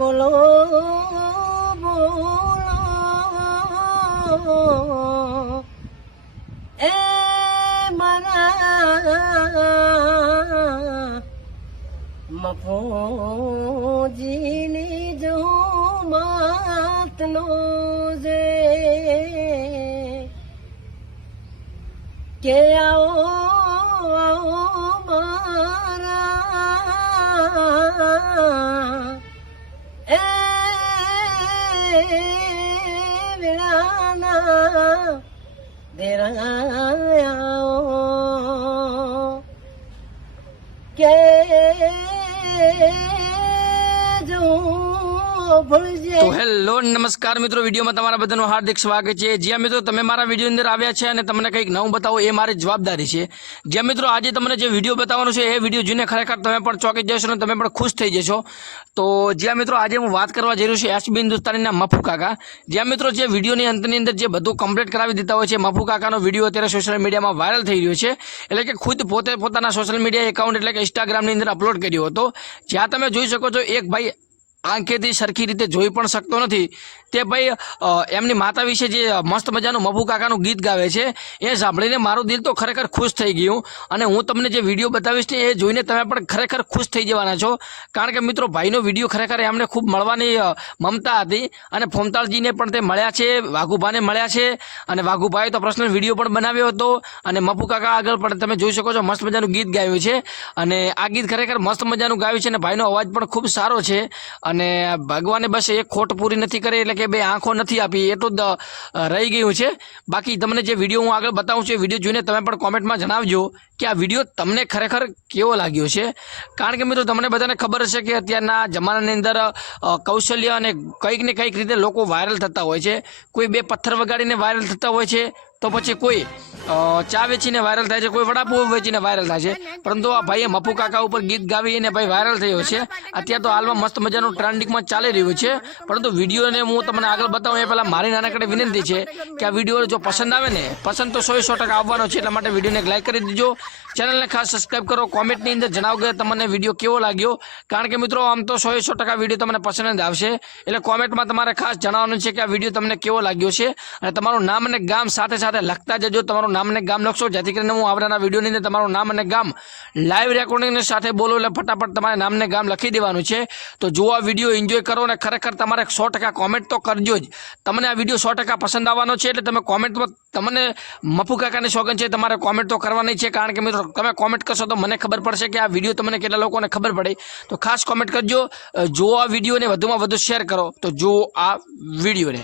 બોલો બોલો. એ મારા મફોજીની જો માતનો જે કે આવો આવો મારા વિરાના દેરાયા કે જો ભૂલજે તો હેલો, નમસ્કાર મિત્રો. વિડીયોમાં તમારા બધાનું હાર્દિક સ્વાગત છે. જ્યાં મિત્રો તમે મારા વીડિયો અંદર આવ્યા છે અને તમને કંઈક નવું બતાવો એ મારી જવાબદારી છે. જ્યાં મિત્રો આજે તમને જે વીડિયો બતાવવાનો છે, એ વીડિયો જોઈને ખરેખર તમે પણ ચોંકી જશો અને તમે પણ ખુશ થઈ જશો. તો જ્યાં મિત્રો આજે હું વાત કરવા જઈ રહ્યો છું એસબી હિન્દુસ્તાનીના મફુ જ્યાં મિત્રો જે વિડીયોની અંતની અંદર જે બધું કમ્પ્લીટ કરાવી દીધા હોય છે, મફુ કાકાનો વીડિયો અત્યારે સોશિયલ મીડિયામાં વાયરલ થઈ રહ્યો છે. એટલે કે ખુદ પોતે પોતાના સોશિયલ મીડિયા એકાઉન્ટ એટલે કે ઇન્સ્ટાગ્રામની અંદર અપલોડ કર્યો હતો. જ્યાં તમે જોઈ શકો છો, એક ભાઈ આંખેથી સરખી રીતે જોઈ પણ શકતો નથી. તે ભાઈ એમની માતા વિશે જે મસ્ત મજાનું મફુ કાકાનું ગીત ગાવે છે, એ સાંભળીને મારું દિલ તો ખરેખર ખુશ થઈ ગયું. અને હું તમને જે વીડિયો બતાવીશ ને, એ જોઈને તમે પણ ખરેખર ખુશ થઈ જવાના છો. કારણ કે મિત્રો, ભાઈનો વીડિયો ખરેખર એમને ખૂબ મળવાની મમતા હતી. અને ફોમતાળજીને પણ તે મળ્યા છે, વાઘુભાને મળ્યા છે. અને વાઘુભાઈએ તો પર્સનલ વીડિયો પણ બનાવ્યો હતો. અને મફુ કાકા આગળ પણ તમે જોઈ શકો છો, મસ્ત મજાનું ગીત ગાયું છે. અને આ ગીત ખરેખર મસ્ત મજાનું ગાયું છે અને ભાઈનો અવાજ પણ ખૂબ સારો છે. અને ભગવાને બસ એક ખોટ પૂરી નથી કરી, એટલે કે બે આંખો નથી આપી એટલું જ રહી ગયું છે. બાકી તમને જે વીડિયો હું આગળ બતાવું છું, એ વીડિયો જોઈને તમે પણ કોમેન્ટમાં જણાવજો કે આ વીડિયો તમને ખરેખર કેવો લાગ્યો છે. કારણ કે મિત્રો, તમને બધાને ખબર હશે કે અત્યારના જમાનાની અંદર કૌશલ્ય અને કંઈક ને કંઈક રીતે લોકો વાયરલ થતા હોય છે. કોઈ બે પથ્થર વગાડીને વાયરલ થતા હોય છે, તો પછી કોઈ ચા વેચીને વાયરલ થાય છે, કોઈ વડાપાઉં વેચીને વાયરલ થાય છે. પરંતુ આ ભાઈએ મપુ કાકા ઉપર ગીત ગાવી અને ભાઈ વાયરલ થયો છે. અત્યારે તો હાલમાં મસ્ત મજાનું ટ્રેન્ડિંગમાં ચાલી રહ્યું છે. પરંતુ વિડીયોને હું તમને આગળ બતાવું એ પહેલાં મારી નાનકડે વિનંતી છે કે આ વીડિયો જો પસંદ આવે ને, પસંદ તો સો સો ટકા આવવાનો છે, એટલા માટે વિડીયોને લાઈક કરી દીજો. ચેનલને ખાસ સબસ્ક્રાઈબ કરો કોમેન્ટની અંદર જણાવો કે તમને વીડિયો કેવો લાગ્યો. કારણ કે મિત્રો, આમ તો સો સો ટકા વીડિયો તમને પસંદ જ આવશે. એટલે કોમેન્ટમાં તમારે ખાસ જણાવવાનું છે કે આ વીડિયો તમને કેવો લાગ્યો છે. અને તમારું નામ અને ગામ સાથે સાથે લખતા જજો, તમારું નામ અને ગામ લખશો. જેથી કરીને હું આવનારા વિડીયોની અંદર તમારું નામ અને ગામ લાઈવ રેકોર્ડિંગની સાથે બોલો એટલે ફટાફટ તમારે નામને ગામ લખી દેવાનું છે. તો જો આ વીડિયો એન્જોય કરો અને ખરેખર તમારે સો ટકા કોમેન્ટ તો કરજો જ. તમને આ વીડિયો સો ટકા પસંદ આવવાનો છે એટલે તમે કોમેન્ટમાં તમને મફુ કાકાની સોગન છે. તમારે કોમેન્ટ તો કરવાની છે. કારણ કે મિત્રો, તમે કોમેન્ટ કરશો તો મને ખબર પડશે કે આ વીડિયો તમને કેટલા લોકોને ખબર પડે. તો ખાસ કોમેન્ટ કરજો. જો આ વિડીયોને વધુમાં વધુ શેર કરો. તો જુઓ આ વિડીયોને.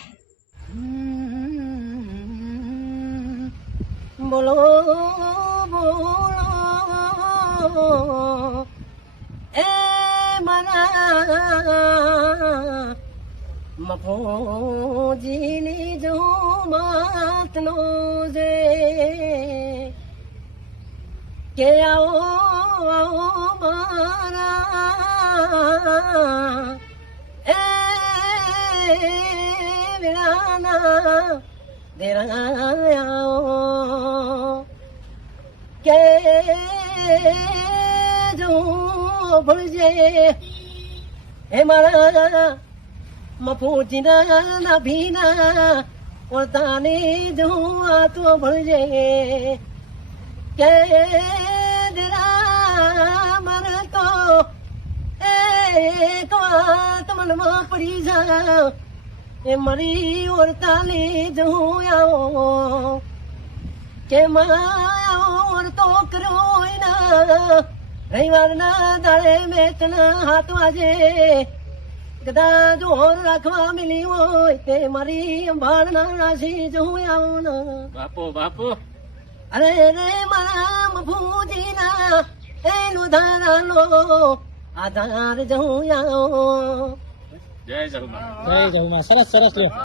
બોલો બોલો એ મના મફોજીની જો માતનો જે કે આવો આવો મારા એ વિરાના દેરાયા કે જો ભૂલજે હે મારા મફૂજીના ના ભીના ઓળતાની જો આ તો ભૂલજે કે દેરા મર તો એક વાત મનમાં પડી જા એ મરી ઓરતાલી જવું આવો. કે ઓર તો કર્યો ના. રવિવારના દાડે મેચના હાથ વાજે. કદાચ જોર રાખવા મિલી હોય તે મારી અંબાળ ના રાશી જવું આવો બાપો બાપુ. અરે રે મારા મફુજીના એનું ધારાનો આધાર જવું આવો. જય જય સરસ સરસ